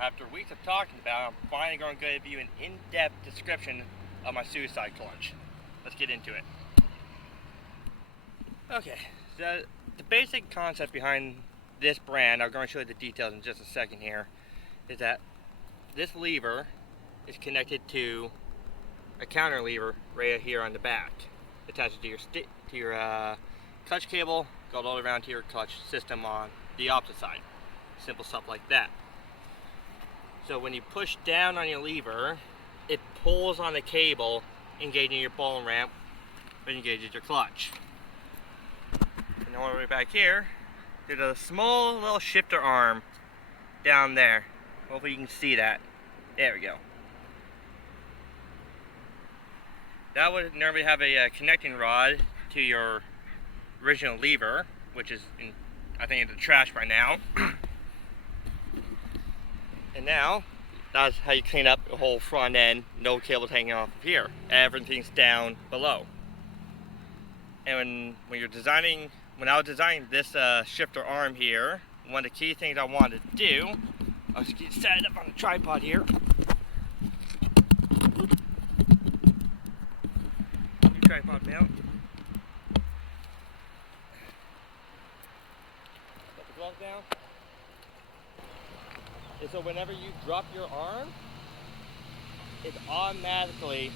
after weeks of talking about it, I'm finally going to give you an in-depth description of my suicide clutch. Let's get into it. Okay, so the basic concept behind this brand, I'm going to show you the details in just a second here, is that this lever is connected to a counter lever right here on the back, attached to your clutch cable, goes all around to your clutch system on the opposite side. Simple stuff like that. So when you push down on your lever, it pulls on the cable, engaging your ball ramp, but engages your clutch. And all the way back here, there's a small little shifter arm down there. Hopefully you can see that. There we go. That would normally have a connecting rod to your original lever, which is I think in the trash by now. And now, that's how you clean up the whole front end. No cables hanging off of here. Everything's down below. And when I was designing this shifter arm here, one of the key things I wanted to do, I'll just get set it up on the tripod here. New tripod mount. Put the glove down. And so whenever you drop your arm, it's automatically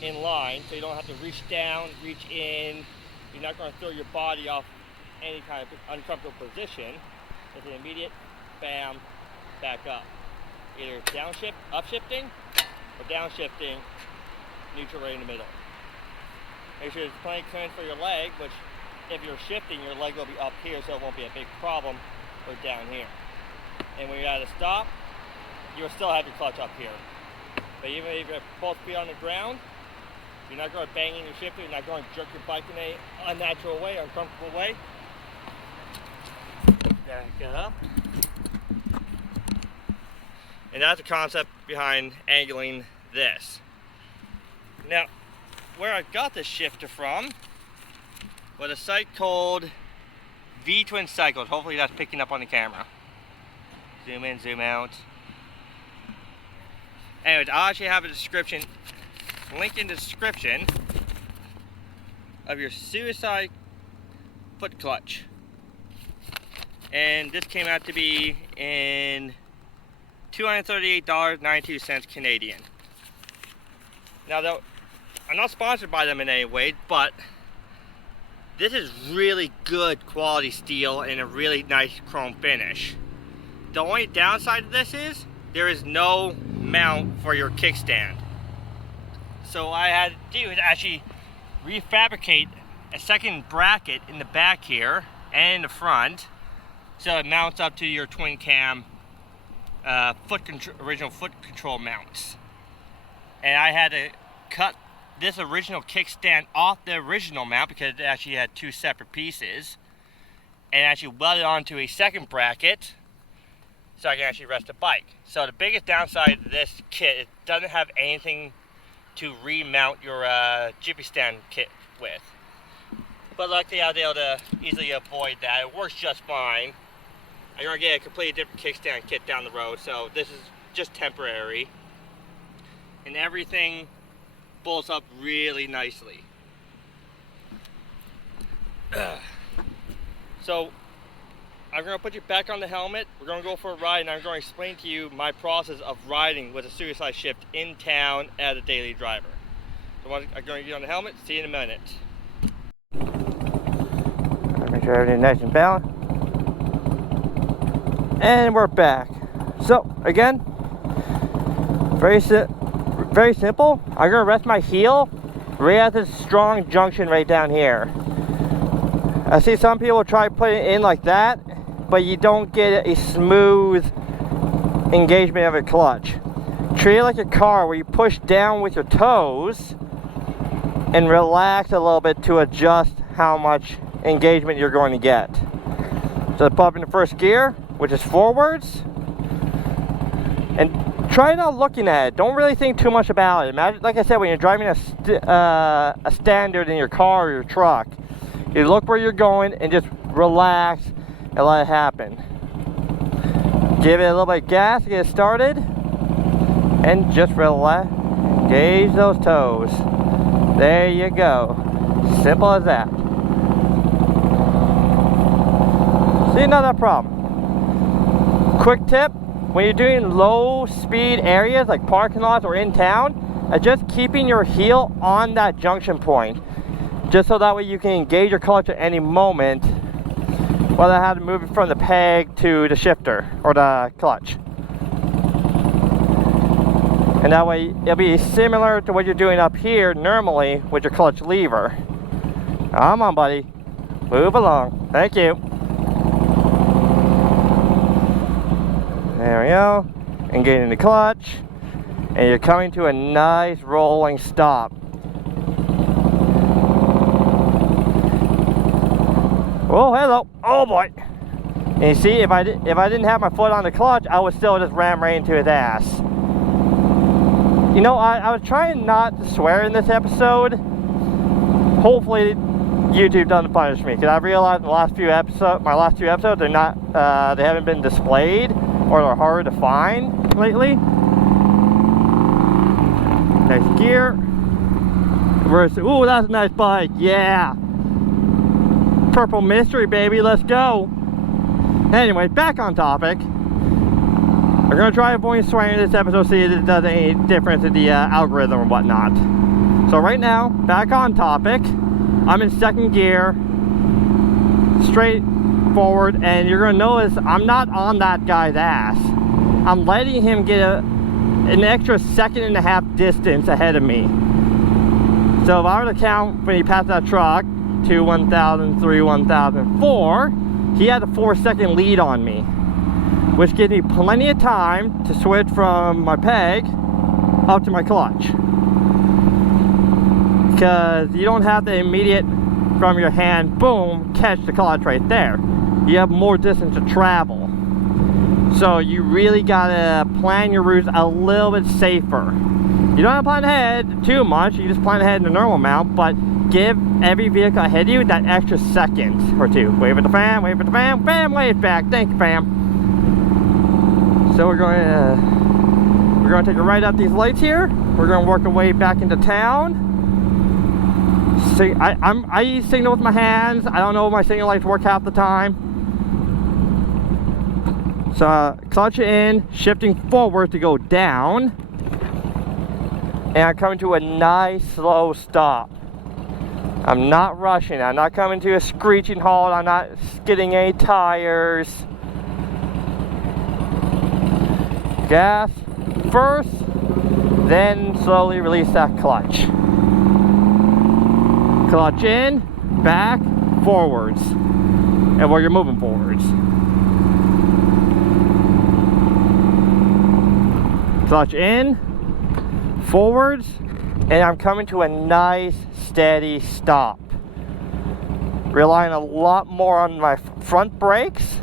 in line, so you don't have to reach down, reach in. You're not going to throw your body off any kind of uncomfortable position. It's an immediate bam, back up. Either upshifting, or downshifting, neutral right in the middle. Make sure there's plenty of clearance for your leg, which if you're shifting, your leg will be up here, so it won't be a big problem, or down here. And when you're at a stop, you'll still have your clutch up here. But even if you're both feet on the ground, you're not going to bang in your shifter, you're not going to jerk your bike in an unnatural way, uncomfortable way. Back up. And that's the concept behind angling this. Now, where I got this shifter from was a site called V-Twin Cycles. Hopefully that's picking up on the camera. Zoom in, zoom out. Anyways, I'll actually have a description, link in the description of your suicide foot clutch. And this came out to be in $238.92 Canadian. Now though, I'm not sponsored by them in any way, but this is really good quality steel and a really nice chrome finish. The only downside of this is there is no mount for your kickstand. So what I had to do is actually refabricate a second bracket in the back here and in the front, so it mounts up to your twin cam original foot control mounts. And I had to cut this original kickstand off the original mount because it actually had two separate pieces, and actually weld it onto a second bracket so I can actually rest the bike. So the biggest downside of this kit, it doesn't have anything to remount your jiffy stand kit with. But luckily I was able to easily avoid that. It works just fine. I'm going to get a completely different kickstand kit down the road, so this is just temporary. And everything bolts up really nicely. So I'm going to put you back on the helmet, we're going to go for a ride, and I'm going to explain to you my process of riding with a suicide shift in town as a daily driver. So I'm going to get on the helmet, see you in a minute. Make sure everything's nice and balanced. And we're back. So again, very simple. I'm going to rest my heel right at this strong junction right down here. I see some people try putting it in like that, but you don't get a smooth engagement of a clutch. Treat it like a car where you push down with your toes and relax a little bit to adjust how much engagement you're going to get. So pop in the first gear, which is forwards, and try not looking at it. Don't really think too much about it. Imagine, like I said, when you're driving a standard in your car or your truck, you look where you're going and just relax and let it happen. Give it a little bit of gas to get it started. And just relax. Engage those toes. There you go. Simple as that. See, not a problem. Quick tip, when you're doing low speed areas like parking lots or in town, just keeping your heel on that junction point. Just so that way you can engage your clutch at any moment, whether I have to move it from the peg to the shifter or the clutch. And that way it'll be similar to what you're doing up here normally with your clutch lever. Come on, buddy. Move along. Thank you. There we go. Engaging the clutch. And you're coming to a nice rolling stop. Oh, hello. Oh boy. And you see, if I didn't have my foot on the clutch, I would still just ram right into his ass. You know, I was trying not to swear in this episode. Hopefully YouTube doesn't punish me, because I realized my last two episodes, they're not, they haven't been displayed, or they're hard to find lately. Next gear. Ooh, that's a nice bike. Yeah. Purple mystery, baby. Let's go. Anyway, back on topic. We're going to try avoiding swearing in this episode, see if it does any difference in the algorithm or whatnot. So right now, back on topic. I'm in second gear, straight forward, and you're going to notice I'm not on that guy's ass. I'm letting him get an extra 1.5 seconds distance ahead of me. So if I were to count when he passed that truck, 2, 1,000, 3, 1,004, he had a 4-second lead on me, which gives me plenty of time to switch from my peg up to my clutch. Because you don't have the immediate from your hand, boom, catch the clutch right there. You have more distance to travel. So you really gotta plan your routes a little bit safer. You don't have to plan ahead too much, you just plan ahead in the normal amount, but give every vehicle ahead of you that extra second or two. Wave at the fan, wave at the fan, bam, wave back. Thank you, fam. So we're going to take a right up these lights here. We're going to work our way back into town. See, I use signal with my hands. I don't know if my signal lights work half the time. So clutch in, shifting forward to go down, and I'm coming to a nice slow stop. I'm not rushing. I'm not coming to a screeching halt. I'm not skidding any tires. Gas first, then slowly release that clutch. Clutch in, back, forwards, and where you're moving forwards. Clutch in, forwards, and I'm coming to a nice steady stop. Relying a lot more on my front brakes,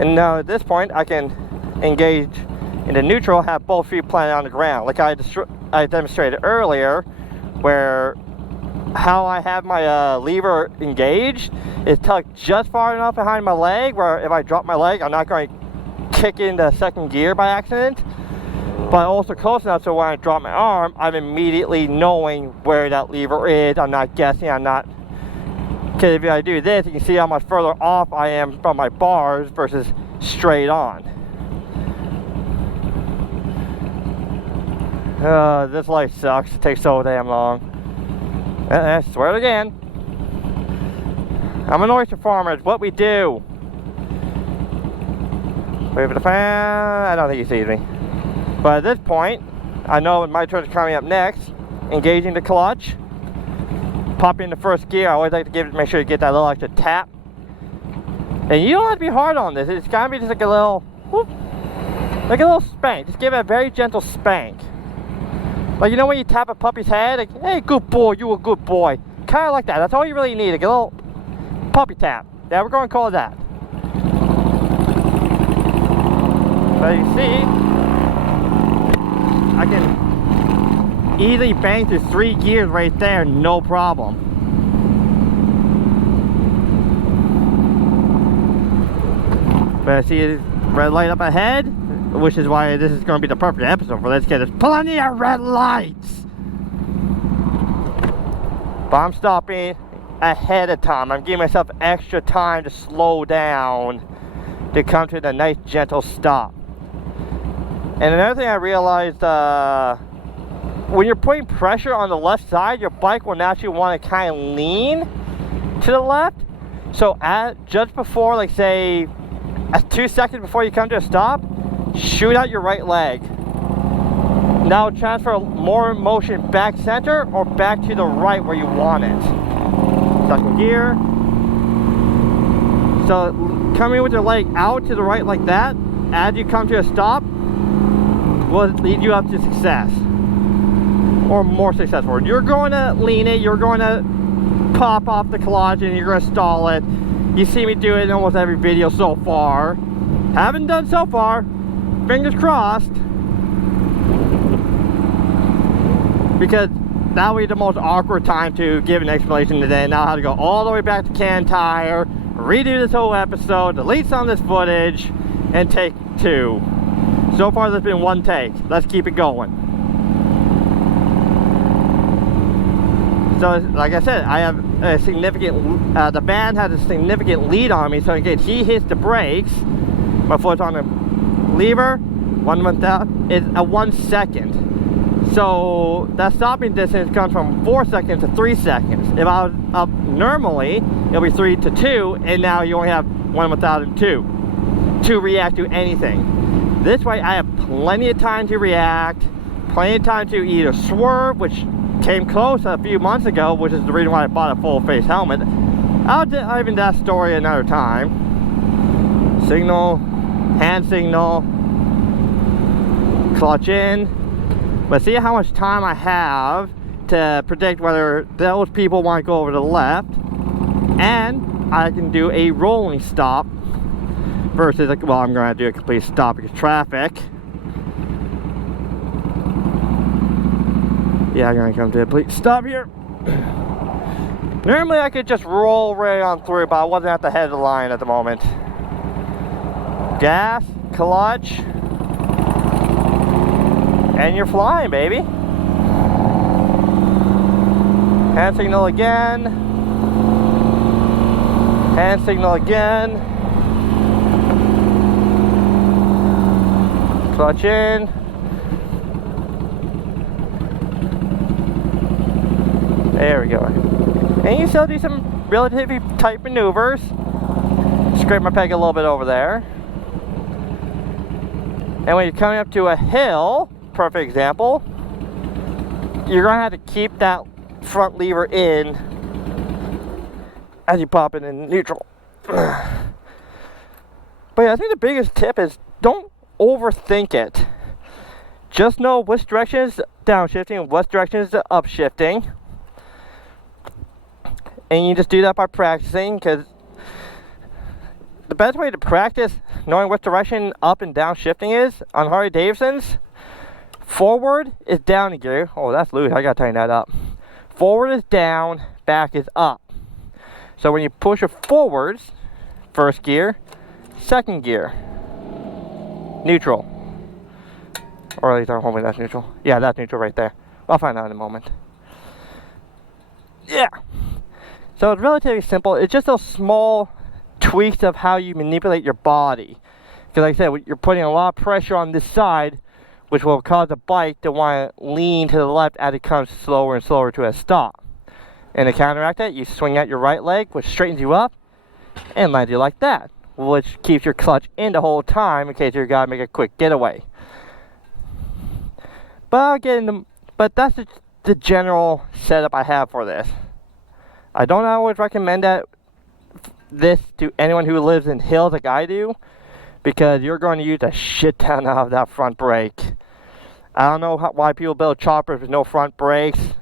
and now at this point I can engage into neutral, have both feet planted on the ground, like I demonstrated earlier, where how I have my lever engaged is tucked just far enough behind my leg where if I drop my leg, I'm not going to kick into second gear by accident, but also close enough so when I drop my arm, I'm immediately knowing where that lever is. I'm not guessing. I'm not, because if I do this, you can see how much further off I am from my bars versus straight on. This light sucks. It takes so damn long. I swear it again. I'm an oyster farmer. It's what we do. Wave at the fan. I don't think he sees me. But at this point, I know my turn is coming up next. Engaging the clutch. Popping the first gear. I always like to make sure you get that little extra tap. And you don't have to be hard on this. It's gotta be just like a little, whoop, like a little spank. Just give it a very gentle spank. Like, you know when you tap a puppy's head? Like, hey, good boy, you a good boy. Kind of like that. That's all you really need. Like a little puppy tap. Yeah, we're going to call it that. So you see, I can easily bang through 3 gears right there, no problem. But see, red light up ahead, which is why this is going to be the perfect episode for this, because there's plenty of red lights. But I'm stopping ahead of time. I'm giving myself extra time to slow down to come to the nice gentle stop. And another thing I realized, when you're putting pressure on the left side, your bike will naturally want to kind of lean to the left. So just before, like say, 2 seconds before you come to a stop, shoot out your right leg. Now transfer more motion back center or back to the right where you want it. Second gear. So coming with your leg out to the right like that, as you come to a stop, will lead you up to success. Or more successful. You're going to lean it, you're going to pop off the clutch, and you're going to stall it. You see me do it in almost every video so far. Haven't done so far. Fingers crossed. Because that would be the most awkward time to give an explanation today. Now I have to go all the way back to can tire, redo this whole episode, delete some of this footage, and take 2. So far there's been 1 take. Let's keep it going. So like I said, I have a significant, the band has a significant lead on me, so in case he hits the brakes, my foot's on the lever, 1 month out, is a 1 second. So that stopping distance comes from 4 seconds to 3 seconds. If I was up normally, it'll be 3 to 2, and now you only have 1 without and 2 to react to anything. This way I have plenty of time to react, plenty of time to either swerve, which came close a few months ago, which is the reason why I bought a full face helmet. I'll even that story another time. Signal, hand signal, clutch in. But see how much time I have to predict whether those people want to go over to the left, and I can do a rolling stop versus, well, I'm going to do a complete stop because traffic. Yeah, I'm going to come to a complete stop here. Normally I could just roll right on through, but I wasn't at the head of the line at the moment. Gas, clutch, and you're flying, baby. Hand signal again. Hand signal again. Clutch in. There we go. And you can still do some relatively tight maneuvers. Scrape my peg a little bit over there. And when you're coming up to a hill, perfect example, you're going to have to keep that front lever in as you pop it in neutral. But yeah, I think the biggest tip is don't overthink it. Just know which direction is downshifting and what direction is upshifting. And you just do that by practicing, because the best way to practice knowing what direction up and down shifting is on Harley Davidsons, forward is down a gear. Oh, that's loose. I gotta tighten that up. Forward is down, back is up. So when you push it forwards, first gear, second gear, neutral. Or at least I'm hoping that's neutral. Yeah, that's neutral right there. I'll find out in a moment. Yeah. So it's relatively simple. It's just those small tweaks of how you manipulate your body. Because like I said, you're putting a lot of pressure on this side, which will cause the bike to want to lean to the left as it comes slower and slower to a stop. And to counteract that, you swing out your right leg, which straightens you up and lands you like that, which keeps your clutch in the whole time in case you gotta make a quick getaway. But I'll get into, but that's the general setup I have for this. I don't always recommend this to anyone who lives in hills like I do, because you're going to use a shit ton of that front brake. I don't know why people build choppers with no front brakes.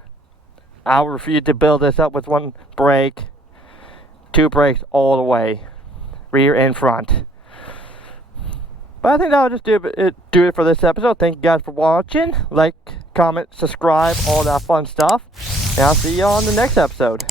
I'll refuse to build this up with one brake, 2 brakes all the way, rear and front. But I think that'll just do it for this episode. Thank you guys for watching. Like, comment, subscribe, all that fun stuff. And I'll see you on the next episode.